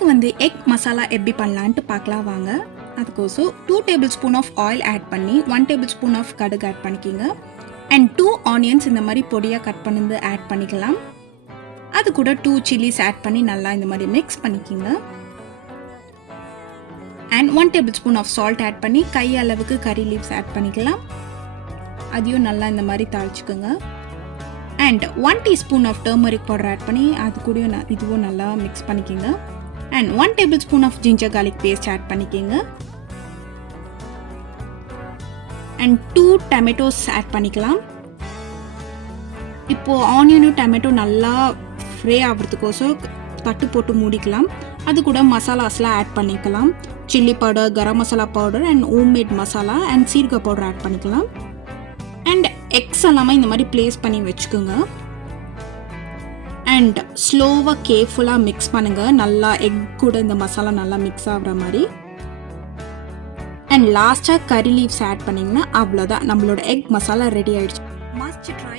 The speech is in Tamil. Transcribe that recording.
இன்னைக்கு வந்து எக் மசாலா எப்படி பண்ணலான்ட்டு பார்க்கலாம் வாங்க. அதுக்கோசம் 2 tablespoon of oil add பண்ணி 1 டேபிள் ஸ்பூன் ஆஃப் கடுகு ஆட் பண்ணிக்கிங்க. அண்ட் 2 ஆனியன்ஸ் இந்த மாதிரி பொடியாக கட் பண்ணது ஆட் பண்ணிக்கலாம். அது கூட 2 சில்லிஸ் ஆட் பண்ணி நல்லா இந்த மாதிரி மிக்ஸ் பண்ணிக்கிங்க. And 1 tablespoon of salt add பண்ணி கை அளவுக்கு கறி லீவ்ஸ் ஆட் பண்ணிக்கலாம். அதையும் நல்லா இந்த மாதிரி தாளிச்சுக்கோங்க. And 1 teaspoon of turmeric powder add பண்ணி அது கூட இதுவும் நல்லா மிக்ஸ் பண்ணிக்கோங்க. And 1 tablespoon of ginger garlic paste add பண்ணிக்கோங்க. அண்ட் 2 டொமேட்டோஸ் ஆட் பண்ணிக்கலாம். இப்போது ஆனியனும் டொமேட்டோ நல்லா ஃப்ரை ஆகிறதுக்கோசம் தட்டு போட்டு மூடிக்கலாம். அது கூட மசாலாஸ்லாம் ஆட் பண்ணிக்கலாம். Chilli powder, garam masala powder and homemade masala and சீரக பவுடர் ஆட் பண்ணிக்கலாம். அண்ட் எக்ஸ் எல்லாமே இந்த மாதிரி ப்ளேஸ் பண்ணி வச்சுக்கோங்க. அண்ட் ஸ்லோவாக கேர்ஃபுல்லாக மிக்ஸ் பண்ணுங்கள். நல்லா எக் கூட இந்த மசாலா நல்லா மிக்ஸ் ஆகிற மாதிரி. அண்ட் லாஸ்ட்டாக கறி லீவ்ஸ் ஆட் பண்ணிங்கன்னா அவ்வளோதான், நம்மளோட எக் மசாலா ரெடி ஆகிடுச்சு. Must try.